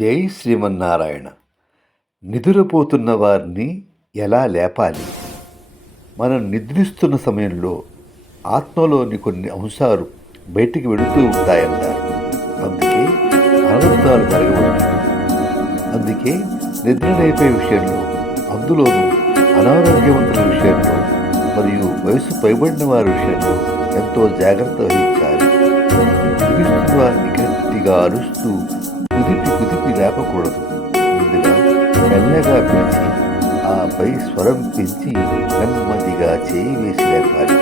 జై శ్రీమన్నారాయణ. నిదురపోతున్న వారిని ఎలా లేపాలి? మనం నిద్రిస్తున్న సమయంలో ఆత్మలోని కొన్ని అంశాలు బయటికి వెళుతూ ఉంటాయంటారు. అందుకే అనర్థాలు జరగవచ్చు. అందుకే నిద్ర లేపే విషయంలో, అందులోనూ అనారోగ్యవంతుల విషయంలో మరియు వయసు పైబడిన వారి విషయంలో ఎంతో జాగ్రత్త వహించాలి. నిద్రిస్తున్న వారిని గట్టిగా అరుస్తూ కుదిపి లేపకూడదు. ముందుగా మెల్లగా పిలిచి ఆపై స్వరం పెంచి నెమ్మదిగా చేయి వేసి లేపాలి.